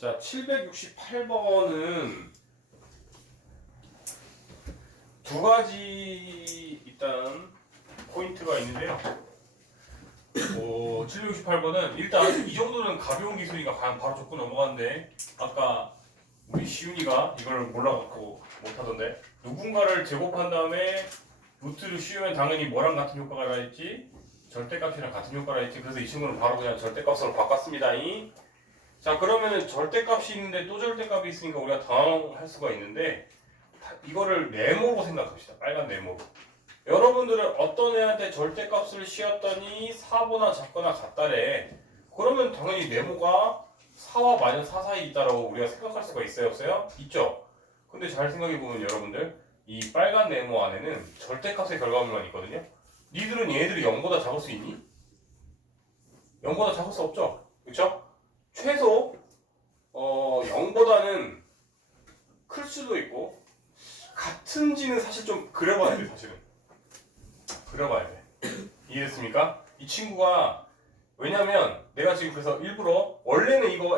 자, 768번은 두 가지 일단 포인트가 있는데요. 768번은 일단 이 정도는 가벼운 기술이니까 그냥 바로 좁고 넘어가는데 아까 우리 시윤이가 이걸 몰라갖고 못하던데 누군가를 제곱한 다음에 루트를 씌우면 당연히 뭐랑 같은 효과가 나있지? 절대값이랑 같은 효과가 있지. 그래서 이 친구는 바로 그냥 절대값으로 바꿨습니다. 자, 그러면은 절대값이 있는데 또 절대값이 있으니까 우리가 당황할 수가 있는데 이거를 네모로 생각합시다. 빨간 네모로. 여러분들은 어떤 애한테 절대값을 씌웠더니 4보다 작거나 같다래. 그러면 당연히 네모가 4와 마이너스 4 사이에 있다라고 우리가 생각할 수가 있어요? 없어요? 있죠? 근데 잘 생각해보면 여러분들 이 빨간 네모 안에는 절대값의 결과물만 있거든요. 니들은 얘네들이 0보다 작을 수 있니? 0보다 작을 수 없죠? 그쵸? 최소 0보다는 클 수도 있고 같은지는 사실 좀 그려봐야 돼. 사실은 그려봐야 돼. 이해됐습니까? 이 친구가 왜냐면 내가 지금 그래서 일부러 원래는 이거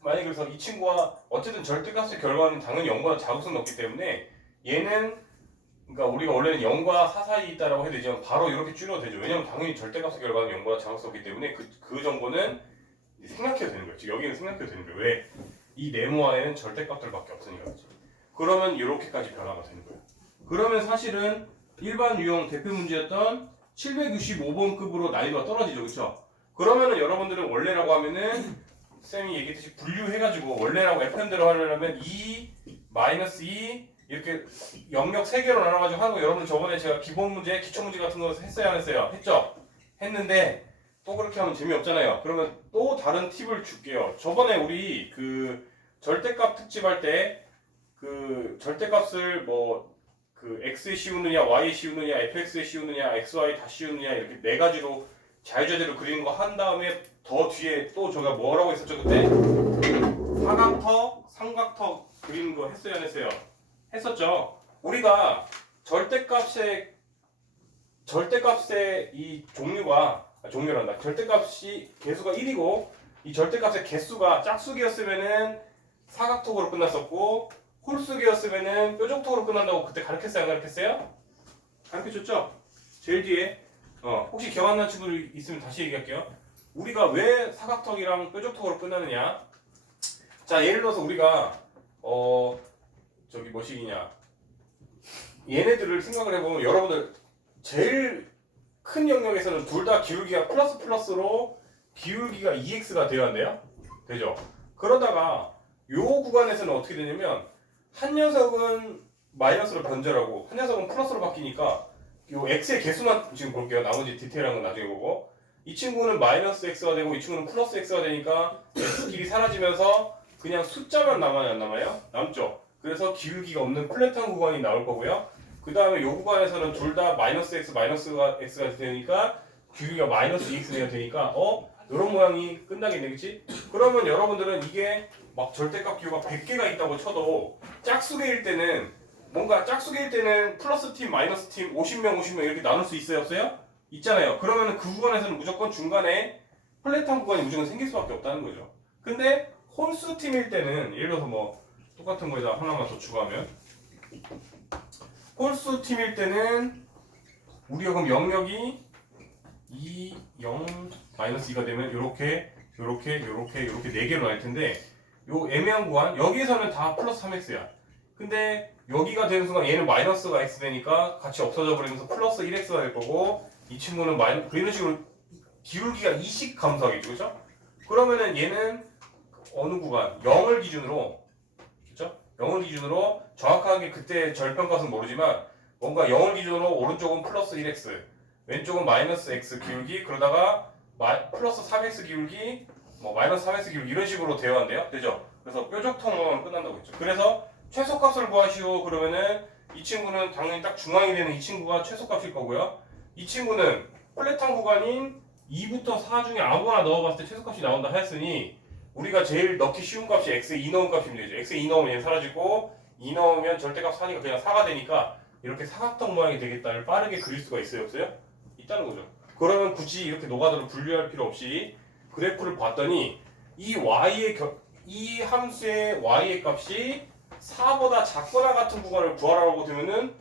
만약에 그래서 이 친구가 어쨌든 절대값의 결과는 당연히 0보다 작을 수는 없기 때문에 얘는 그러니까 우리가 원래는 0과 4 사이에 있다라고 해도 되지만 바로 이렇게 줄여도 되죠. 왜냐면 당연히 절대값의 결과는 0보다 작을 수 없기 때문에 그 정보는 생각해도 되는 거예요. 여기는 생각해도 되는 거예요. 왜? 이 네모 안에는 절대값들밖에 없으니까 그렇지. 그러면 이렇게까지 변화가 되는 거예요. 그러면 사실은 일반 유형 대표 문제였던 765번급으로 난이도가 떨어지죠. 그렇죠? 그러면은 여러분들은 원래라고 하면은 쌤이 얘기했듯이 분류해가지고 원래라고 FM대로 하려면 2, 마이너스 2 이렇게 영역 3개로 나눠가지고 하는 거 여러분 저번에 제가 기본 문제, 기초 문제 같은 거 했어요? 안 했어요? 했죠? 했는데 또 그렇게 하면 재미없잖아요. 그러면 또 다른 팁을 줄게요. 저번에 우리 그 절대값 특집 할 때 그 절대값을 그 x에 씌우느냐, y에 씌우느냐, fx에 씌우느냐, xy 다 씌우느냐 이렇게 네 가지로 자유자재로 그리는 거 한 다음에 더 뒤에 또 제가 뭐라고 했었죠 그때? 사각턱, 삼각턱 그리는 거 했어요 안 했어요? 했었죠. 우리가 절대값의 이 종류란다. 절대값이 개수가 1이고 이 절대값의 개수가 짝수기였으면은 사각턱으로 끝났었고 홀수기였으면은 뾰족턱으로 끝난다고 그때 가르쳤어요 안 가르쳤어요? 가르쳐줬죠? 제일 뒤에 혹시 기억 안 나는 친구들 있으면 다시 얘기할게요. 우리가 왜 사각턱이랑 뾰족턱으로 끝나느냐? 자, 예를 들어서 우리가 저기 뭐시기냐 얘네들을 생각을 해보면 여러분들 제일 큰 영역에서는 둘 다 기울기가 플러스로 기울기가 2x가 되어야 한대요. 되죠? 그러다가 요 구간에서는 어떻게 되냐면 한 녀석은 마이너스로 변절하고 한 녀석은 플러스로 바뀌니까 요 x의 개수만 지금 볼게요. 나머지 디테일한 건 나중에 보고 이 친구는 마이너스 x가 되고 이 친구는 플러스 x가 되니까 x끼리 사라지면서 그냥 숫자만 남아요 안 남아요? 남죠? 그래서 기울기가 없는 플랫한 구간이 나올 거고요. 그 다음에 요 구간에서는 둘 다 마이너스 x 마이너스가 x가 되니까 기울기가 마이너스 2x가 되니까 이런 모양이 끝나겠네 그치? 그러면 여러분들은 이게 막 절대값 기호가 100개가 있다고 쳐도 짝수개일 때는 뭔가 짝수개일 때는 플러스 팀 마이너스 팀 50명 이렇게 나눌 수 있어요 없어요? 있잖아요. 그러면 그 구간에서는 무조건 중간에 플랫한 구간이 무조건 생길 수밖에 없다는 거죠. 근데 홀수 팀일 때는 예를 들어서 똑같은 거에다 하나만 더 추가하면 홀수 팀일 때는 우리가 그럼 영역이 2, 0, 마이너스 2가 되면 요렇게 4개로 나올 텐데 요 애매한 구간 여기에서는 다 플러스 3x야. 근데 여기가 되는 순간 얘는 마이너스가 x 되니까 같이 없어져 버리면서 플러스 1x가 될 거고 이 친구는 이런 식으로 기울기가 2씩 감소하겠죠. 그렇죠? 그러면은 얘는 어느 구간 0을 기준으로 그렇죠? 0을 기준으로 정확하게 그때 절편값은 모르지만 뭔가 0을 기준으로 오른쪽은 플러스 1x 왼쪽은 마이너스 x 기울기 그러다가 플러스 3x 기울기 마이너스 3x 기울기 이런 식으로 되어야 한대요. 되죠? 그래서 뾰족통은 끝난다고 했죠. 그래서 최소값을 구하시오 그러면은 이 친구는 당연히 딱 중앙이 되는 이 친구가 최소값일 거고요. 이 친구는 플랫한 구간인 2부터 4 중에 아무거나 넣어봤을 때 최소값이 나온다 했으니 우리가 제일 넣기 쉬운 값이 x에 2 넣은 값이면 되죠. x에 2 넣으면 얘는 사라지고 2 넣으면 절대값 4니까 그냥 4가 되니까 이렇게 사각턱 모양이 되겠다를 빠르게 그릴 수가 있어요 없어요? 있다는 거죠. 그러면 굳이 이렇게 노가다로 분류할 필요 없이 그래프를 봤더니 이 이 함수의 y의 값이 4보다 작거나 같은 구간을 구하라고 되면은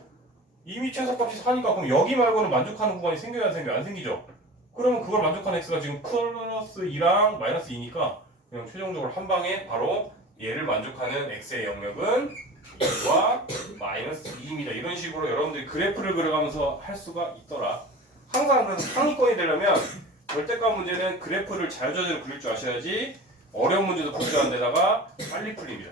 이미 최소값이 4니까 그럼 여기 말고는 만족하는 구간이 생겨야 안 생겨? 안 생기죠? 그러면 그걸 만족하는 x가 지금 플러스 2랑 마이너스 2니까 그냥 최종적으로 한 방에 바로 얘를 만족하는 x의 영역은 2와 마이너스 2입니다. 이런 식으로 여러분들이 그래프를 그려가면서 할 수가 있더라. 항상 그 상위권이 되려면 절대값 문제는 그래프를 자유자재로 그릴 줄 아셔야지 어려운 문제도 풀지 데다가 빨리 풀립니다.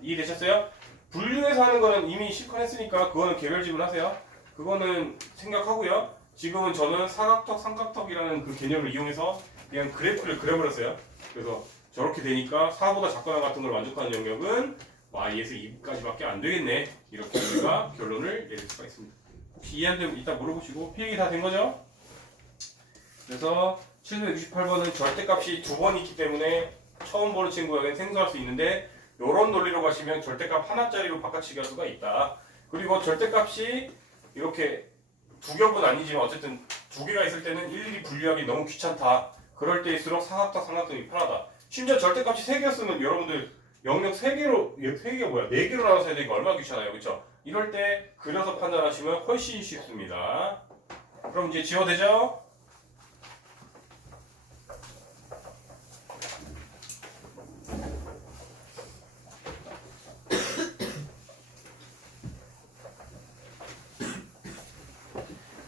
이해되셨어요? 분류해서 하는 거는 이미 실컷 했으니까 그거는 개별 지문하세요. 그거는 생각하고요. 지금은 저는 사각턱, 삼각턱이라는 그 개념을 이용해서 그냥 그래프를 그려버렸어요. 그래서 저렇게 되니까 4보다 작거나 같은 걸 만족하는 영역은 y에서 2까지밖에 안 되겠네. 이렇게 우리가 결론을 내릴 수가 있습니다. 혹시 이해 안 되면 이따 물어보시고 필기 다 된 거죠? 그래서 768번은 절대값이 두 번 있기 때문에 처음 보는 친구에게 생소할 수 있는데 이런 논리로 가시면 절대값 하나짜리로 바꿔치기 할 수가 있다. 그리고 절대값이 이렇게 두 겹은 아니지만 어쨌든 두 개가 있을 때는 일일이 분류하기 너무 귀찮다. 그럴 때일수록 사각턱, 삼각턱이 편하다. 심지어 절대값이 3개였으면 여러분들 영역 3개로, 3개가 뭐야? 4개로 나눠서 해야 되니까 얼마나 귀찮아요. 그쵸? 이럴 때 그려서 판단하시면 훨씬 쉽습니다. 그럼 이제 지워되죠?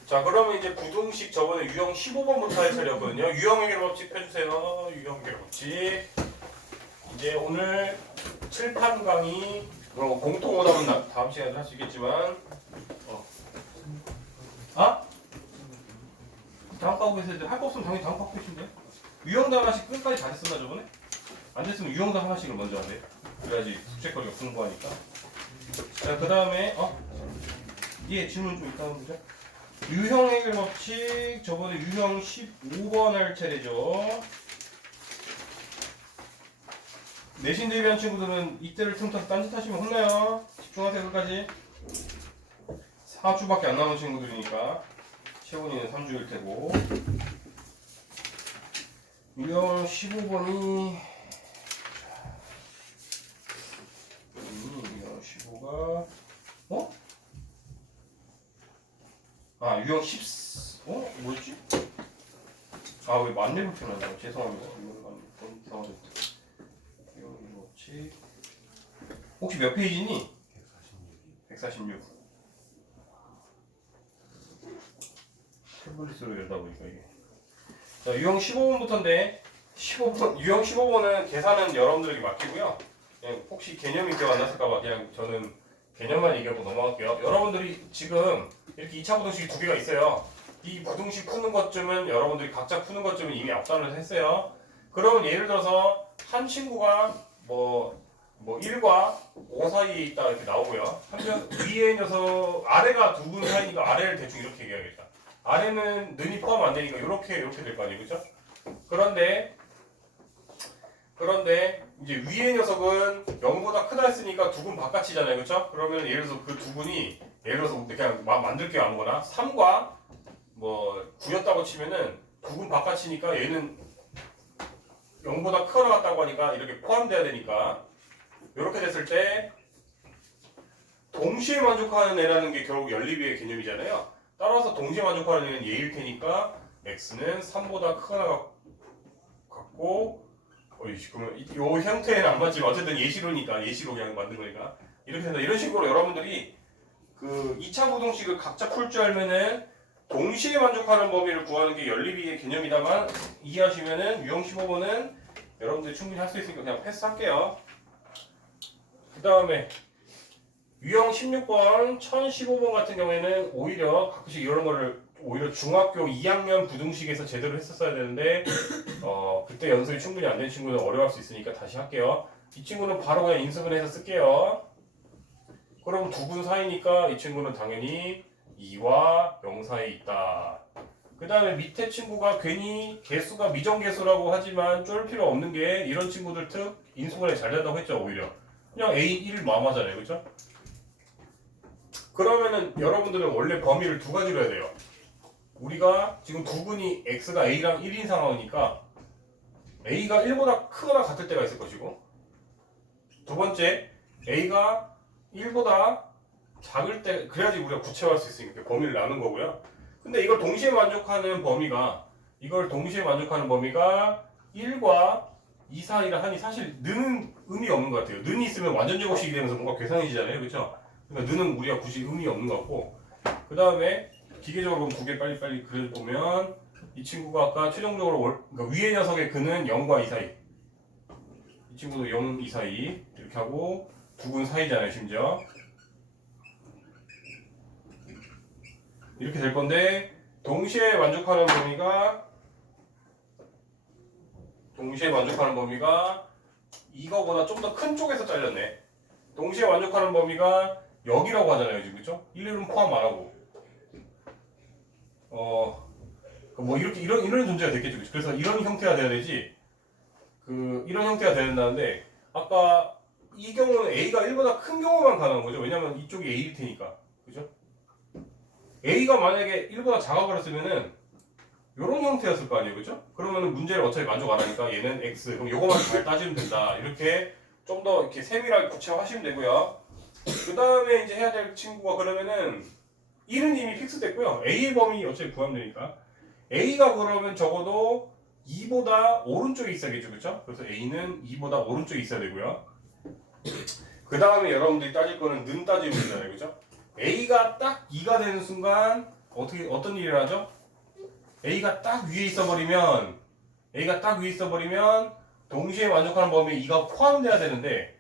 자, 그러면 이제 부등식 저번에 유형 15번부터 할 차례였거든요. 유형 해결 법칙 펴주세요. 유형 해결 법칙. 이제 오늘 7, 8 강의 공통 오답은 다음 시간에 할 수 있겠지만 다음 과목에서 할 거 없으면 당연히 다음 과목 해주신대. 유형답 하나씩 끝까지 다 됐었나 저번에? 안 됐으면 유형답 하나씩을 먼저 하세요. 그래야지 숙제거리가 풍부하니까. 자, 그 다음에 예, 질문 좀 있다 보죠. 유형 해결 법칙 저번에 유형 15번 할 차례죠. 내신 대비한 친구들은 이때를 틈타서 딴짓 하시면 혼나요. 집중하세요 끝까지. 4주밖에 안 남은 친구들이니까 채원이는 3주일 테고. 유형 15번이 유형 15가 유형 10 뭐였지? 왜 만렙을 표현한다. 죄송합니다. 이거는 이상하다. 유형 법칙 혹시 몇 페이지니? 146. 태블릿으로 열다 보니까 이게. 자, 유형 15번부터인데 15번 유형 15번은 계산은 여러분들에게 맡기고요. 그냥 혹시 개념이 기억 안 났을까봐 그냥 저는 개념만 얘기하고 넘어갈게요. 여러분들이 지금 이렇게 2차 부등식이 두 개가 있어요. 이 부등식 푸는 것쯤은 여러분들이 각자 푸는 것쯤은 이미 앞단을 했어요. 그러면 예를 들어서 한 친구가 뭐 1과 5 사이에 있다 이렇게 나오고요. 한편 위에 녀석 아래가 두 분 사이니까 아래를 대충 이렇게 얘기하겠다. 아래는 는이 포함 안 되니까 이렇게 될 거 아니에요, 그렇죠? 그런데 이제 위의 녀석은 0보다 크다 했으니까 두 분 바깥이잖아요, 그렇죠? 그러면 예를 들어서 그 두 분이 예를 들어서 그냥 만들게요 아무거나 3과 9였다고 치면은 두 분 바깥이니까 얘는 0보다 크거나 같다고 하니까 이렇게 포함돼야 되니까 이렇게 됐을 때 동시에 만족하는 애라는 게 결국 연립의 개념이잖아요. 따라서 동시에 만족하는 애는 얘일 테니까 x는 3보다 크거나 같고 그러면 이 형태는 안 맞지만 어쨌든 예시로니까 예시로 그냥 만든 거니까 이렇게 된다. 이런 식으로 여러분들이 그 2차 부등식을 각자 풀 줄 알면은 동시에 만족하는 범위를 구하는 게 연립의 개념이다만 이해하시면은 유형 15번은 여러분들이 충분히 할 수 있으니까 그냥 패스할게요. 그 다음에 유형 16번, 1015번 같은 경우에는 오히려 가끔씩 이런 거를 오히려 중학교 2학년 부등식에서 제대로 했었어야 되는데 그때 연습이 충분히 안 된 친구는 어려워할 수 있으니까 다시 할게요. 이 친구는 바로 그냥 인수분 해서 쓸게요. 그럼 두 분 사이니까 이 친구는 당연히 2와 0 사이에 있다. 그 다음에 밑에 친구가 괜히 개수가 미정개수라고 하지만 쫄 필요 없는 게 이런 친구들 특 인수분해 잘 된다고 했죠. 오히려 그냥 A1 마마잖아요, 그렇죠? 그러면은 여러분들은 원래 범위를 두 가지로 해야 돼요. 우리가 지금 두 분이 x가 a랑 1인 상황이니까 a가 1보다 크거나 같을 때가 있을 것이고, 두 번째 a가 1보다 작을 때, 그래야지 우리가 구체화할 수 있으니까 범위를 나눈 거고요. 근데 이걸 동시에 만족하는 범위가 1과 2 사이라 하니 사실 는은 의미 없는 것 같아요. 는이 있으면 완전 제곱식이 되면서 뭔가 계산이잖아요, 그렇죠? 그러니까 는은 우리가 굳이 의미 없는 것 같고, 그 다음에 기계적으로 두 개 빨리빨리 그려보면 이 친구가 아까 최종적으로 그러니까 위의 녀석의 근은 0과 2 사이, 이 친구도 0, 2 사이 이렇게 하고 두근 사이잖아요, 심지어. 이렇게 될 건데, 동시에 만족하는 범위가 이거보다 좀 더 큰 쪽에서 잘렸네. 동시에 만족하는 범위가 여기라고 하잖아요, 지금, 그쵸? 1, 2는 포함 안 하고. 뭐 이렇게 이런 존재가 됐겠죠. 그쵸? 그래서 이런 형태가 돼야 되지. 이런 형태가 돼야 된다는데, 아까 이 경우는 a가 1보다 큰 경우만 가능한 거죠. 왜냐면 이쪽이 a일 테니까. 그죠? a가 만약에 1보다 작아 버렸으면은 이런 형태였을 거 아니에요, 그죠? 그러면은 문제를 어차피 만족 안 하니까 얘는 x. 그럼 요거만 잘 따지면 된다. 이렇게 좀 더 이렇게 세밀하게 구체화하시면 되고요. 그 다음에 이제 해야 될 친구가 그러면은 1은 이미 픽스됐고요. a의 범위 어차피 구하면 되니까 a가 그러면 적어도 2보다 오른쪽에 있어야겠죠, 그렇죠? 그래서 a는 2보다 오른쪽에 있어야 되고요. 그 다음에 여러분들이 따질 거는 는 따지면 되잖아요, 그렇죠? a가 딱 2가 되는 순간 어떤 일을 하죠? a가 딱 위에 있어버리면 동시에 만족하는 범위에 2가 포함돼야 되는데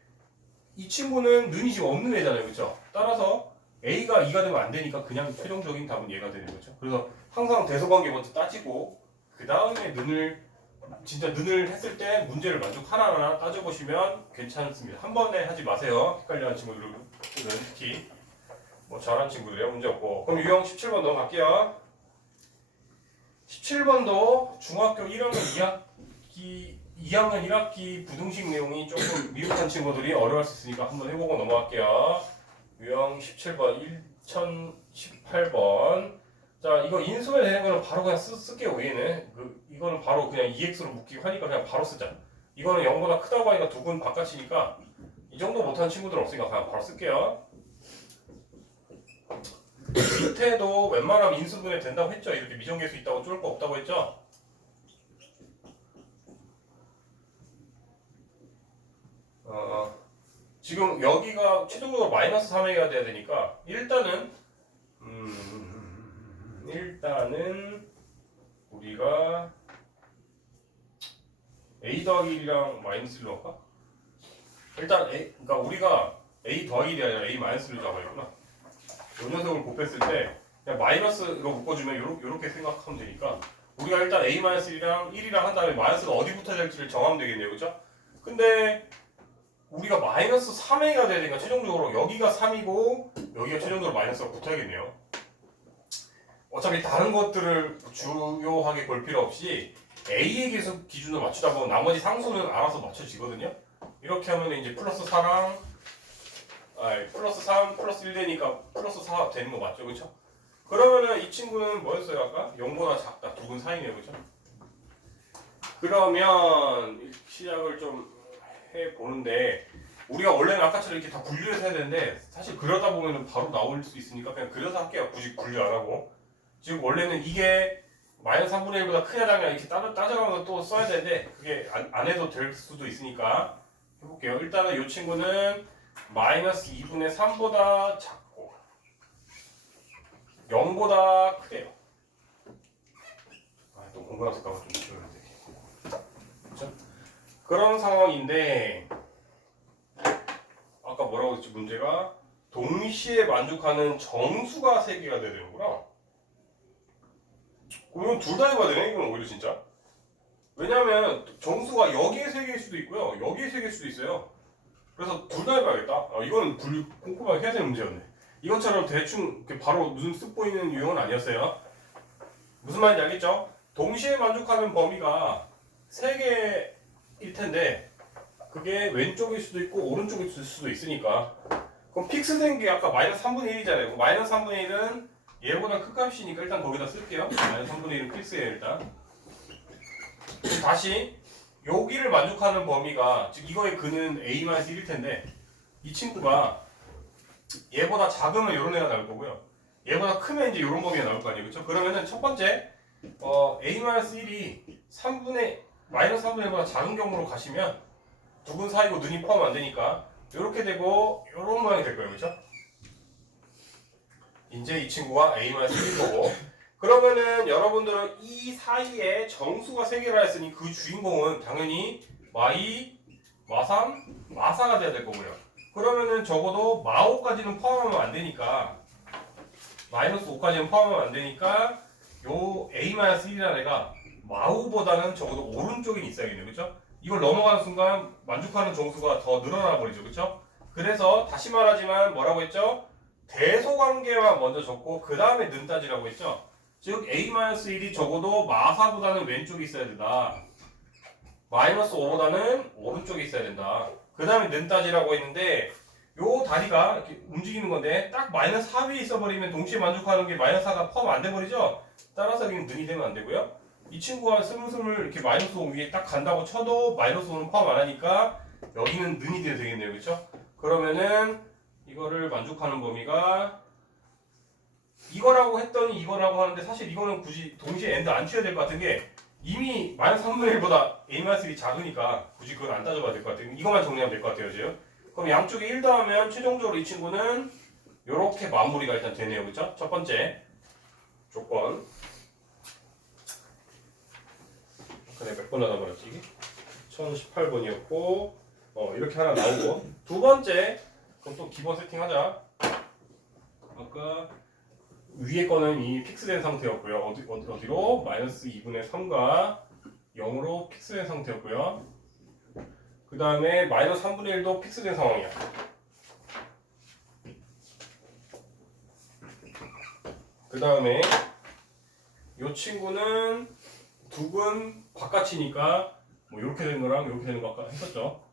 이 친구는 는이 지금 없는 애잖아요, 그렇죠? 따라서 a가 2가 되면 안 되니까 그냥 최종적인 답은 얘가 되는 거죠. 그래서 항상 대소관계 먼저 따지고 그 다음에 진짜 는을 했을 때 문제를 만족 하나하나 따져보시면 괜찮습니다. 한 번에 하지 마세요. 헷갈려하는 친구들은 특히 뭐 잘하는 친구들이야 문제 없고. 그럼 유형 17번 넘어갈게요. 17번도 중학교 2학년 1학기 부등식 내용이 조금 미흡한 친구들이 어려워할 수 있으니까 한번 해보고 넘어갈게요. 유형 17번 1018번. 자, 이거 인수분해 되는 거는 바로 그냥 쓸게요. 위에는 이거는 바로 그냥 EX로 묶이고 하니까 그냥 바로 쓰자. 이거는 0보다 크다고 하니까 두근 바깥이니까 이 정도 못하는 친구들 없으니까 그냥 바로 쓸게요. 밑에도 웬만하면 인수분해 된다고 했죠. 이렇게 미정계수 있다고 쫄 거 없다고 했죠. 지금 여기가 최종적으로 마이너스 3A가 돼야 되니까 일단은 우리가 A 더하기 1이랑 마이너스 1로 할까? 일단 그러니까 우리가 A 더하기 1이 아니라 A 마이너스 1로 잡아야겠구나. 요 녀석을 곱했을 때 그냥 마이너스 이거 묶어주면 요렇게 생각하면 되니까 우리가 일단 A 마이너스 1이랑 1이랑 한 다음에 마이너스가 어디 붙어야 될지를 정하면 되겠네요, 그죠? 근데 우리가 마이너스 3A가 돼야 되니까 최종적으로 여기가 3이고 여기가 최종적으로 마이너스가 붙어야겠네요. 어차피 다른 것들을 중요하게 볼 필요 없이 A의 계속 기준으로 맞추다 보면 나머지 상수는 알아서 맞춰지거든요. 이렇게 하면 이제 플러스 3, 플러스 1 되니까 플러스 4 되는 거 맞죠, 그렇죠? 그러면은 이 친구는 뭐였어요 아까? 0보다 작다, 두근 사이네요, 그렇죠? 그러면 시작을 좀 해보는데 우리가 원래는 아까처럼 이렇게 다 분류해서 해야 되는데 사실 그러다 보면 바로 나올 수 있으니까 그냥 그려서 할게요. 굳이 분류 안 하고. 지금 원래는 이게 마이너스 3분의 1보다 크냐 작냐 이렇게 따져가면서 또 써야 되는데 그게 안 해도 될 수도 있으니까 해볼게요. 일단은 이 친구는 마이너스 2분의 3보다 작고 0보다 크대요. 또 공부랑 색깔을 좀 지워야 돼. 그렇죠? 그런 상황인데 아까 뭐라고 했지 문제가 동시에 만족하는 정수가 3개가 돼야 되는구나. 그럼 둘 다 해봐야 되네 이건 오히려 진짜. 왜냐면 정수가 여기에 3개일 수도 있고요 여기에 3개일 수도 있어요. 그래서 둘 다 해봐야겠다. 이거는 분류 꼼꼼하게 해야 되는 문제였네. 이것처럼 대충 바로 눈 쓱 보이는 유형은 아니었어요. 무슨 말인지 알겠죠? 동시에 만족하는 범위가 3개일 텐데 그게 왼쪽일 수도 있고 오른쪽일 수도 있으니까 그럼 픽스된 게 아까 마이너스 3분의 1이잖아요. 마이너스 3분의 1은 얘보다 큰 값이니까 일단 거기다 쓸게요. 마이너스 3분의 1은 필수예요 일단. 다시 여기를 만족하는 범위가 즉 이거의 근은 a-1일 텐데 이 친구가 얘보다 작으면 이런 애가 나올 거고요. 얘보다 크면 이제 이런 범위가 나올 거 아니에요. 그렇죠? 그러면은 첫 번째 a-1이 3분의 마이너스 3분의 1보다 작은 경우로 가시면 두 근 사이고 눈이 포함 안 되니까 이렇게 되고 이런 모양이 될 거예요. 그렇죠? 이제 이 친구가 a-1일 거고 그러면은 여러분들은 이 사이에 정수가 3개라 했으니 그 주인공은 당연히 마이, 마3, 마4가 돼야 될 거고요. 그러면은 적어도 마5까지는 포함하면 안 되니까 마이너스 5까지는 포함하면 안 되니까 요 a-1이라는 애가 마5보다는 적어도 오른쪽에 있어야겠네요. 그렇죠? 이걸 넘어가는 순간 만족하는 정수가 더 늘어나 버리죠. 그렇죠? 그래서 다시 말하지만 뭐라고 했죠? 대소관계만 먼저 적고 그 다음에 는 따지라고 했죠? 즉 a-1이 적어도 마4보다는 왼쪽에 있어야 된다. 마이너스 5보다는 오른쪽에 있어야 된다. 그 다음에 는 따지라고 했는데 요 다리가 이렇게 움직이는 건데 딱 마이너스 4 위에 있어버리면 동시에 만족하는 게 마이너스 4가 포함 안 돼버리죠? 따라서 여기는 는이 되면 안 되고요. 이 친구가 스물스물 이렇게 마이너스 5 위에 딱 간다고 쳐도 마이너스 5는 포함 안 하니까 여기는 는이 돼야 되겠네요. 그렇죠? 그러면은 이거를 만족하는 범위가 이거라고 했더니 이거라고 하는데 사실 이거는 굳이 동시에 엔드 안 치워야 될 것 같은 게 이미 마이너스 3분의 1보다 a-1이 작으니까 굳이 그건 안 따져봐야 될 것 같아요. 이것만 정리하면 될 것 같아요. 지금. 그럼 양쪽에 1 더하면 최종적으로 이 친구는 이렇게 마무리가 일단 되네요. 그렇죠? 첫 번째 조건. 그래 몇 번 하다 말았지 이게? 1018번이었고 이렇게 하나 나오고 두 번째 그럼 또 기본 세팅하자. 아까 위에 거는 이 픽스된 상태였고요. 어디로? 마이너스 2분의 3과 0으로 픽스된 상태였고요. 그 다음에 마이너스 3분의 1도 픽스된 상황이야. 그 다음에 이 친구는 두 근 바깥이니까 뭐 이렇게 되는 거랑 이렇게 되는 거 아까 했었죠.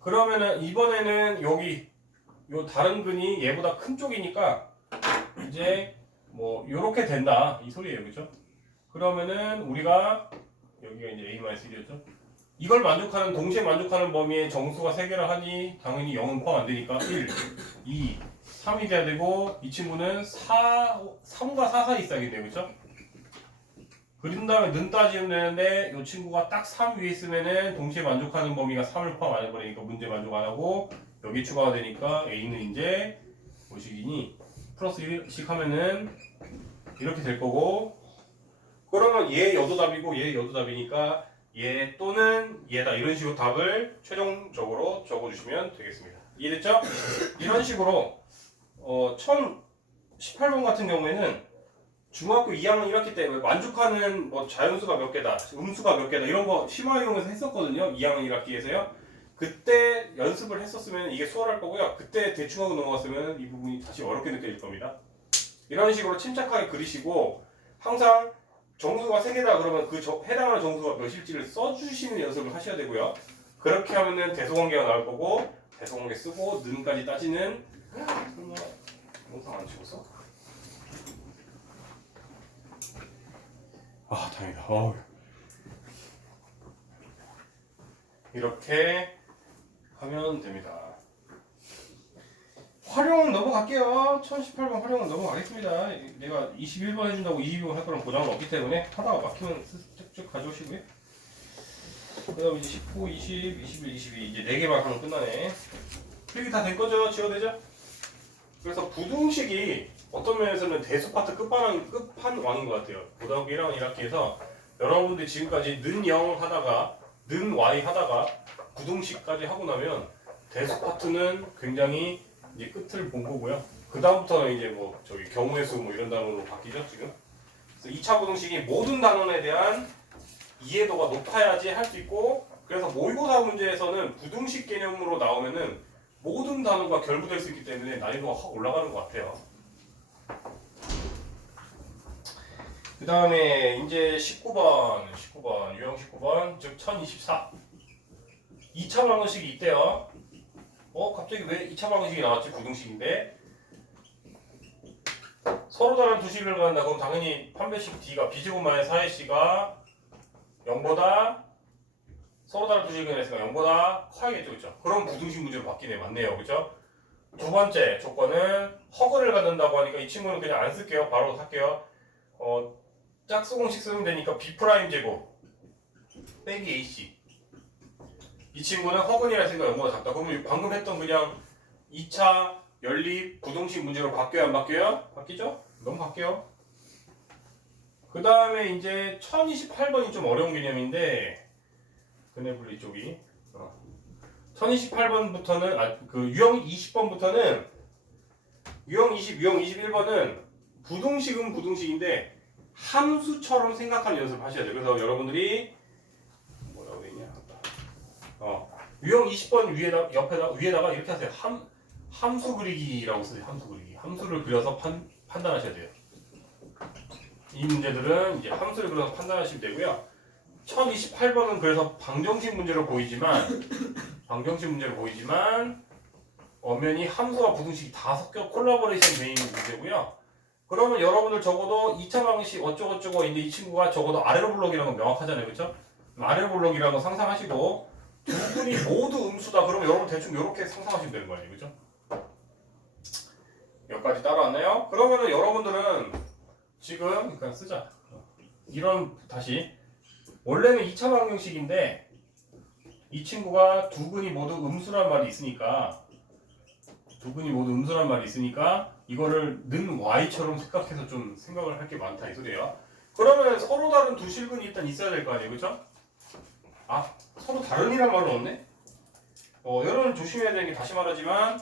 그러면은 이번에는 여기 요 다른 근이 얘보다 큰 쪽이니까 이제 뭐 이렇게 된다 이 소리예요. 그죠? 그러면은 우리가 여기가 이제 a-1이었죠. 이걸 만족하는 동시에 만족하는 범위의 정수가 3개라 하니 당연히 0은 포함 안 되니까 1, 2, 3이 돼야 되고 이 친구는 3과 4 사이 있어야겠네요. 그죠? 그린 다음에 는 따지면 되는데 이 친구가 딱 3 위에 있으면은 동시에 만족하는 범위가 3을 포함 안 해버리니까 문제 만족 안 하고 여기 추가가 되니까 a는 이제 뭐식이니 플러스 1씩 하면은 이렇게 될 거고 그러면 얘 여도 답이고 얘 여도 답이니까 얘 또는 얘다 이런 식으로 답을 최종적으로 적어주시면 되겠습니다. 이해됐죠? 이런 식으로 1018번 같은 경우에는 중학교 2학년 1학기 때 만족하는 뭐 자연수가 몇 개다, 음수가 몇 개다 이런 거 심화 이용해서 했었거든요. 2학년 1학기에서요. 그때 연습을 했었으면 이게 수월할 거고요. 그때 대충 하고 넘어갔으면 이 부분이 다시 어렵게 느껴질 겁니다. 이런 식으로 침착하게 그리시고 항상 정수가 3개다 그러면 그 해당하는 정수가 몇일지를 써주시는 연습을 하셔야 되고요. 그렇게 하면은 대소관계가 나올 거고 대소관계 쓰고 는까지 따지는 영상 안 찍었어? 아 다행이다. 이렇게 하면 됩니다. 활용은 넘어갈게요. 1018번 활용은 넘어가겠습니다. 내가 21번 해준다고 22번 할 거랑 보장은 없기 때문에 하다가 막히면 쭉쭉 가져오시고요. 그 다음 이제 19, 20, 21, 22 이제 4개만 하면 끝나네. 필기 다 된 거죠? 지워되죠? 그래서 부등식이 어떤 면에서는 대수 파트 끝판왕인 것 같아요. 고등학교 1학년 1학기에서 여러분들이 지금까지 는 0 하다가 는 y 하다가 부등식까지 하고 나면 대수 파트는 굉장히 이제 끝을 본 거고요. 그 다음부터는 이제 뭐 저기 경우의 수 뭐 이런 단어로 바뀌죠 지금. 그래서 2차 부등식이 모든 단원에 대한 이해도가 높아야지 할 수 있고 그래서 모의고사 문제에서는 부등식 개념으로 나오면은 모든 단어가 결부될 수 있기 때문에 난이도가 확 올라가는 것 같아요. 그 다음에 이제 19번 유형 19번 즉 1024 2차 방정식이 있대요. 갑자기 왜 2차 방정식이 나왔지? 부등식인데 서로 다른 두 식을 갖는다. 그럼 당연히 판별식 D가 B제곱 마이너스 4의 C가 0보다 서로 다른 두 실근이 있으니까 0보다 커야겠죠. 그렇죠? 그럼 부등식 문제로 바뀌네. 맞네요. 그렇죠? 두 번째 조건은 허근을 갖는다고 하니까 이 친구는 그냥 안 쓸게요. 바로 할게요. 짝수 공식 쓰면 되니까 B 프라임 제곱 빼기 AC. 이 친구는 허근이라 생각 0보다 작다. 그러면 방금 했던 그냥 2차 연립 부등식 문제로 바뀌어요? 안 바뀌어요? 바뀌죠? 넘어갈게요. 그 다음에 이제 1028번이 좀 어려운 개념인데 그네블리 쪽이 1028번부터는 그 유형 20번부터는 유형 20, 유형 21번은 부등식은 부등식인데 함수처럼 생각하는 연습을 하셔야 돼요. 그래서 여러분들이 뭐라고 돼 있냐? 유형 20번 위에다가 이렇게 하세요. 함수 그리기라고 쓰세요. 함수 그리기. 함수를 그려서 판단하셔야 돼요. 이 문제들은 이제 함수를 그려서 판단하시면 되고요. 1028번은 그래서 방정식 문제로 보이지만 엄연히 함수와 부등식이 다 섞여 콜라보레이션 돼 있는 문제고요. 그러면 여러분들 적어도 2차 방식 어쩌고저쩌고인데 이 친구가 적어도 아래로 블록이라는 건 명확하잖아요. 그렇죠? 아래로 블록이라는 거 상상하시고 두 분이 모두 음수다. 그러면 여러분 대충 이렇게 상상하시면 되는 거 아니에요. 그렇죠? 여기까지 따라왔나요? 그러면은 여러분들은 지금 그냥 쓰자. 이런 다시 원래는 2차 방정식인데 이 친구가 두 근이 모두 음수란 말이 있으니까 이거를 는 y처럼 생각해서 좀 생각을 할 게 많다 이 소리예요. 그러면 서로 다른 두 실근이 일단 있어야 될 거 아니에요, 그렇죠? 서로 다른이란 말은 없네. 여러분 조심해야 되는 게 다시 말하지만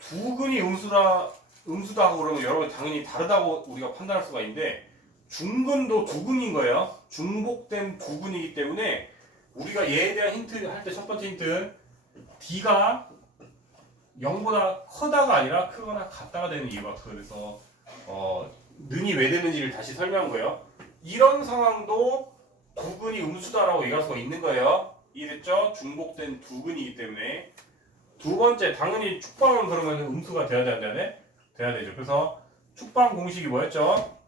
두 근이 음수다 하고 그러면 여러분 당연히 다르다고 우리가 판단할 수가 있는데 중근도 두 근인 거예요. 중복된 두 근이기 때문에 우리가 얘에 대한 힌트 할 때 첫 번째 힌트는 D가 0보다 커다가 아니라 크거나 같다가 되는 이유가 그래서 는이 왜 되는지를 다시 설명한 거예요. 이런 상황도 두 근이 음수다라고 얘기할 수가 있는 거예요. 이해됐죠? 중복된 두 근이기 때문에. 두 번째 당연히 축방은 그러면 음수가 돼야 되죠. 그래서 축방 공식이 뭐였죠?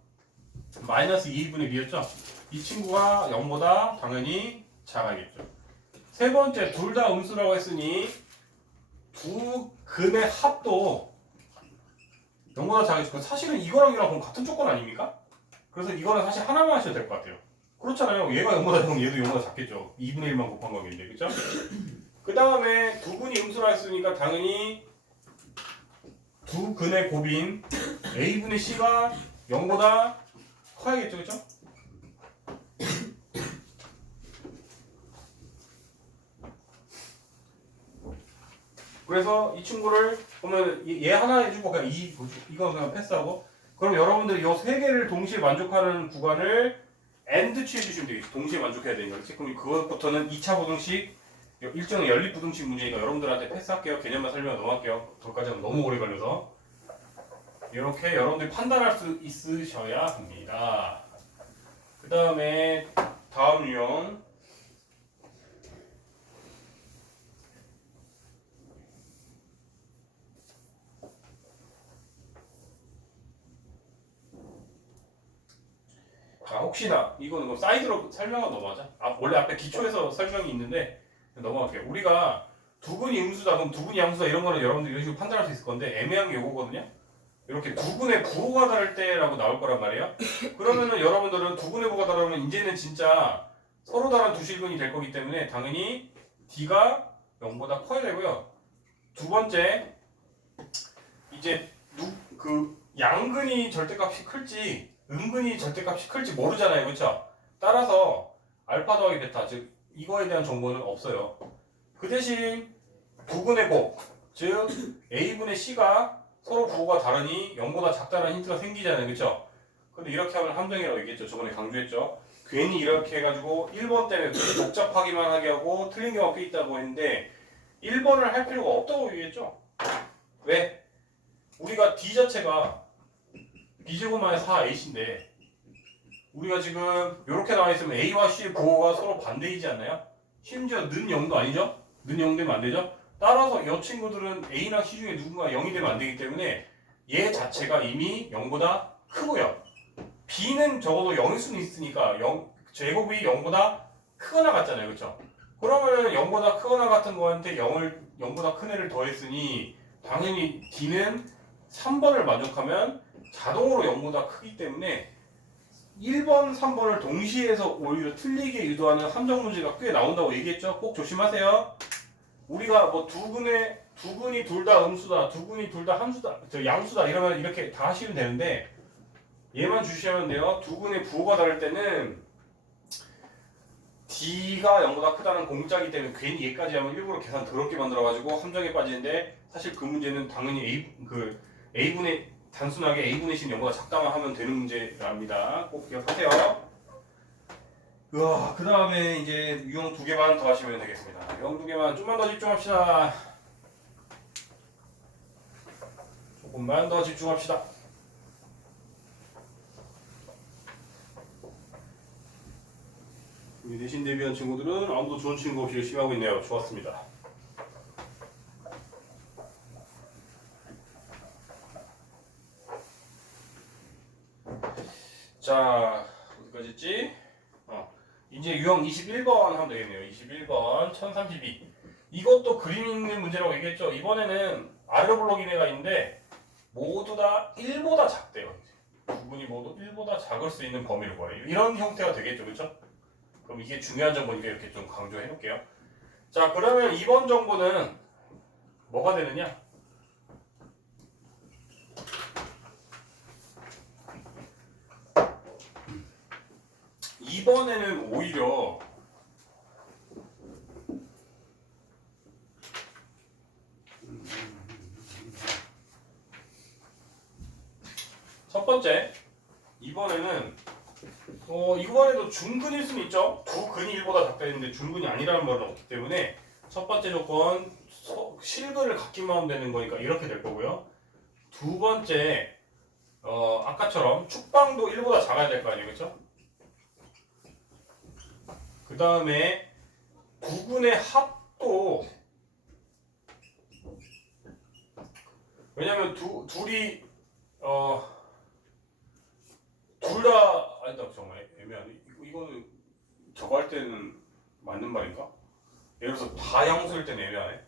마이너스 2분의 b였죠? 이 친구가 0보다 당연히 작아야겠죠. 세 번째 둘 다 음수라고 했으니 두 근의 합도 0보다 작아지고 사실은 이거랑 그럼 같은 조건 아닙니까? 그래서 이거는 사실 하나만 하셔도 될 것 같아요. 그렇잖아요. 얘가 0보다 작으면 얘도 0보다 작겠죠. 2분의 1만 곱한 거겠는데 그죠? 그 다음에 두 근이 음수라 했으니까 당연히 두 근의 곱인 a분의 c가 0보다 커야겠죠, 그렇죠? 그래서 이 친구를 보면 얘 하나 해주고 그냥 이거 그냥 패스하고 그럼 여러분들이 이 세 개를 동시에 만족하는 구간을 AND 취해주시면 되겠죠. 동시에 만족해야 되는 거지. 그럼 그것부터는 2차 부등식 일종의 연립 부등식 문제니까 여러분들한테 패스할게요. 개념만 설명 넘어갈게요. 거기까지 하면 너무 오래 걸려서 이렇게 여러분들이 판단할 수 있으셔야 합니다. 그 다음에 다음 유형 혹시나 이거는 뭐 사이드로 설명하고 넘어가자. 원래 앞에 기초에서 설명이 있는데 넘어갈게요. 우리가 두 근이 음수다 그럼 두 근이 양수다 이런 거는 여러분들이 이런 식으로 판단할 수 있을 건데 애매한 게 이거거든요. 이렇게 두 근의 부호가 다를 때라고 나올 거란 말이에요. 그러면은 여러분들은 두 근의 부호가 다르면 이제는 진짜 서로 다른 두 실근이 될 거기 때문에 당연히 D가 0보다 커야 되고요. 두 번째 이제 그 양근이 절대값이 클지 음근이 절대값이 클지 모르잖아요. 그렇죠? 따라서 알파 더하기 베타 즉 이거에 대한 정보는 없어요. 그 대신 두 근의 곱 즉 A분의 C가 서로 부호가 다르니 0보다 작다는 힌트가 생기잖아요. 그렇죠? 근데 이렇게 하면 함정이라고 얘기했죠. 저번에 강조했죠. 괜히 이렇게 해가지고 1번 때문에 복잡하기만 하게 하고 틀린 경우가 꽤 있다고 했는데 1번을 할 필요가 없다고 얘기했죠. 왜? 우리가 D 자체가 B제곱만의 4AC인데 우리가 지금 이렇게 나와 있으면 A와 C의 부호가 서로 반대이지 않나요? 심지어 는 0도 아니죠? 는 0 되면 안 되죠? 따라서 이 친구들은 A랑 C 중에 누군가 0이 되면 안 되기 때문에 얘 자체가 이미 0보다 크고요. B는 적어도 0일 수는 있으니까 제곱이 0보다 크거나 같잖아요. 그렇죠? 그러면은 0보다 크거나 같은 거한테 0보다 큰 애를 더했으니 당연히 D는 3번을 만족하면 자동으로 0보다 크기 때문에 1번, 3번을 동시에 해서 오히려 틀리게 유도하는 함정 문제가 꽤 나온다고 얘기했죠. 꼭 조심하세요. 우리가 뭐 두근이 둘 다 음수다, 두근이 둘 다 함수다, 양수다 이러면 이렇게 다 하시면 되는데 얘만 주시면 돼요. 두근의 부호가 다를 때는 D가 0보다 크다는 공짜기 때문에 괜히 얘까지 하면 일부러 계산 더럽게 만들어가지고 함정에 빠지는데 사실 그 문제는 당연히 A분의 단순하게 A분의 식 0보다 작다만 하면 되는 문제랍니다. 꼭 기억하세요. 그 다음에 이제 유형 2개만 더 하시면 되겠습니다. 유형 2개만 좀만 더 집중합시다. 조금만 더 집중합시다. 우리 내신 대비한 친구들은 아무도 좋은 친구 없이 열심히 하고 있네요. 좋았습니다. 자, 어디까지 했지? 이제 유형 21번 하면 되겠네요. 21번 1032. 이것도 그림 있는 문제라고 얘기했죠. 이번에는 아래로 블록인 애가 있는데 모두 다 1보다 작대요. 부분이 모두 1보다 작을 수 있는 범위를 구해요. 이런 형태가 되겠죠. 그렇죠? 그럼 이게 중요한 정보니까 이렇게 좀 강조해 놓을게요. 자, 그러면 이번 정보는 뭐가 되느냐? 이번에는 오히려 첫 번째, 이번에는 이번에도 중근일 수는 있죠. 두 근이 1보다 작다 했는데 중근이 아니라는 말은 없기 때문에 첫 번째 조건 실근을 갖기만 하면 되는 거니까 이렇게 될 거고요. 두 번째, 아까처럼 축방도 1보다 작아야 될 거 아니에요, 그렇죠? 그 다음에 부근의 합도, 왜냐면 둘이 둘 다 아니다, 정말 애매하네. 이거는 저거 할 때는 맞는 말인가? 예를 들어서 다 양수일 때는 애매하네.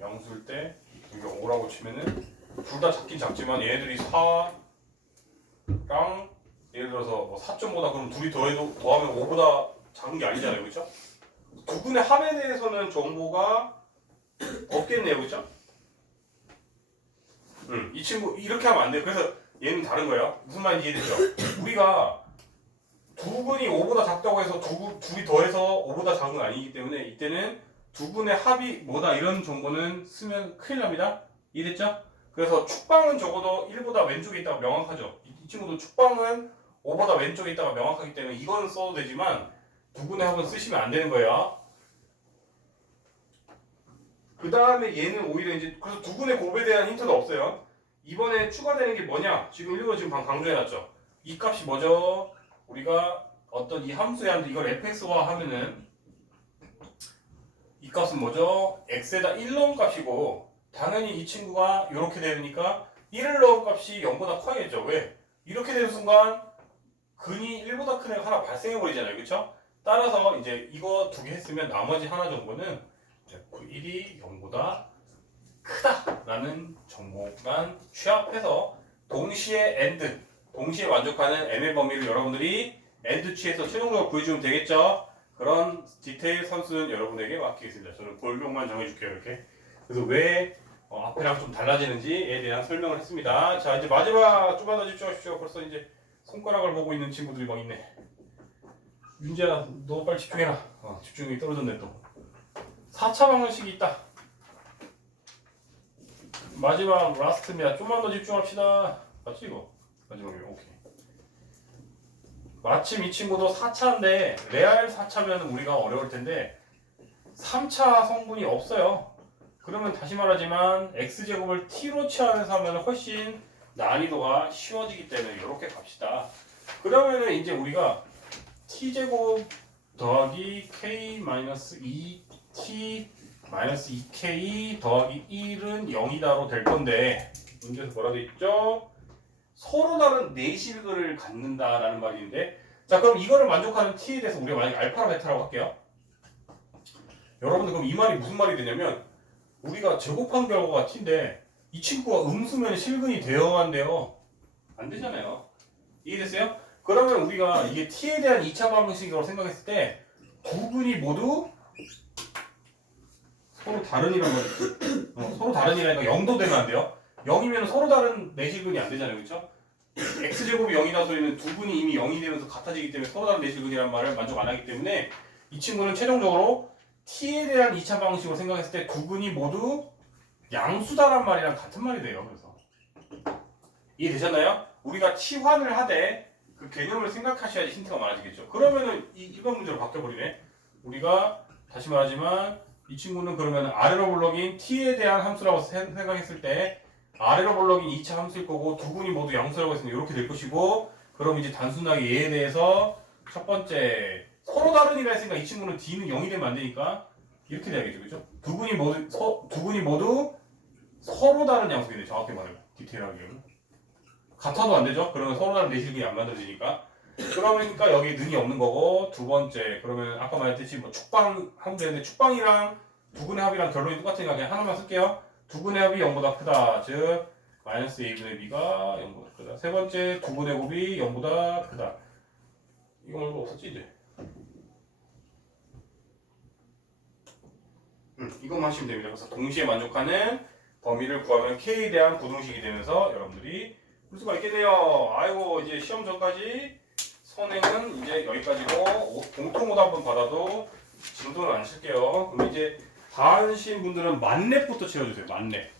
양수일 때 이거 5라고 치면은 둘 다 작긴 작지만 얘네들이 4랑 예를 들어서 뭐 4.5다 그럼 둘이 더하면 5보다 작은 게 아니잖아요, 그렇죠? 두 분의 합에 대해서는 정보가 없겠네요, 그렇죠? 이 친구 이렇게 하면 안 돼요. 그래서 얘는 다른 거예요. 무슨 말인지 이해되죠? 우리가 두 분이 5보다 작다고 해서 둘이 더해서 5보다 작은 건 아니기 때문에 이때는 두 분의 합이 뭐다 이런 정보는 쓰면 큰일 납니다. 이해됐죠? 그래서 축방은 적어도 1보다 왼쪽에 있다가 명확하죠. 이 친구도 축방은 5보다 왼쪽에 있다가 명확하기 때문에 이거는 써도 되지만 두 분의 합은 쓰시면 안 되는 거예요. 그 다음에 얘는 오히려 이제 그래서 두 분의 곱에 대한 힌트는 없어요. 이번에 추가되는 게 뭐냐? 지금 일부러 지금 강조해놨죠. 이 값이 뭐죠? 우리가 어떤 이 함수에 한데 이걸 fx화 하면은 이 값은 뭐죠? x에다 1 넣은 값이고 당연히 이 친구가 이렇게 되니까 1을 넣은 값이 0보다 커야겠죠. 왜? 이렇게 되는 순간 근이 1보다 큰 애가 하나 발생해 버리잖아요. 그렇죠? 따라서 이제 이거 두 개 했으면 나머지 하나 정보는 1이 0보다 크다라는 정보만 취합해서 동시에 만족하는 n의 범위를 여러분들이 and 취해서 최종적으로 구해주면 되겠죠. 그런 디테일 선수는 여러분에게 맡기겠습니다. 저는 골격만 정해줄게요. 이렇게. 그래서 왜 앞에랑 좀 달라지는지에 대한 설명을 했습니다. 자, 이제 마지막 좀만 더 집중하십시오. 벌써 이제 손가락을 보고 있는 친구들이 막 있네. 윤재야, 너 빨리 집중해라. 집중력이 떨어졌네 또. 4차 방정식이 있다. 마지막 라스트입니다. 좀만 더 집중합시다. 맞지 이거? 마지막에 오케이. 마침 이 친구도 4차인데 레알 4차면 우리가 어려울 텐데 3차 성분이 없어요. 그러면 다시 말하지만 x제곱을 t로 취하면서 하면 훨씬 난이도가 쉬워지기 때문에 이렇게 갑시다. 그러면은 이제 우리가 t제곱 더하기 k-2t 마이너스 2k 더하기 1은 0이다로 될 건데 문제에서 뭐라 돼 있죠? 서로 다른 내실근을 갖는다라는 말인데 자 그럼 이거를 만족하는 t에 대해서 우리가 만약에 알파랑 베타라고 할게요. 여러분들 그럼 이 말이 무슨 말이 되냐면 우리가 제곱한 결과가 t인데 이 친구가 음수면 실근이 되어야 한대요. 안 되잖아요. 이해됐어요? 그러면 우리가 이게 t에 대한 2차 방정식이라고 생각했을 때 두 근이 모두 서로 다른이란 거지. 서로 다른이라니까 0도 되면 안 돼요. 0이면 서로 다른 내실근이 안 되잖아요. 그렇죠? x제곱이 0이다 소리는 두 분이 이미 0이 되면서 같아지기 때문에 서로 다른 내실근이라는 말을 만족 안 하기 때문에 이 친구는 최종적으로 t에 대한 2차 방식으로 생각했을 때 두 분이 모두 양수다란 말이랑 같은 말이 돼요. 그래서 이해되셨나요? 우리가 치환을 하되 그 개념을 생각하셔야지 힌트가 많아지겠죠. 그러면은 이 일반 문제로 바뀌어버리네. 우리가 다시 말하지만 이 친구는 그러면 아래로 블럭인 t에 대한 함수라고 생각했을 때 아래로 블럭인 2차 함수일 거고 두 분이 모두 양수라고 했으면 이렇게 될 것이고 그럼 이제 단순하게 얘에 대해서 첫 번째 서로 다른이라 했으니까 이 친구는 d는 0이 되면 안 되니까 이렇게 돼야겠죠. 그죠? 두 분이 모두 서로 다른 양수겠네. 정확히 말하면 디테일하게 같아도 안 되죠. 그러면 서로 다른 내실근이 안 만들어지니까 그러니까 여기 능이 없는 거고 두 번째 그러면 아까 말했듯이 뭐 축방 하면 되는데 축방이랑 두 근의 합이랑 결론이 똑같으니까 그냥 하나만 쓸게요. 두 근의 합이 0보다 크다. 즉 마이너스 a분의 b가 0보다 크다. 세 번째 두 근의 곱이 0보다 크다. 이거 말고 없었지 이제. 이것만 하시면 됩니다. 그래서 동시에 만족하는 범위를 구하면 k에 대한 부등식이 되면서 여러분들이 풀 수가 있겠네요. 아이고 이제 시험 전까지 선행은 이제 여기까지고 공통오답 한번 받아도 진도는 안 칠게요. 그럼 이제 다하신 분들은 만렙부터 채워주세요. 만렙.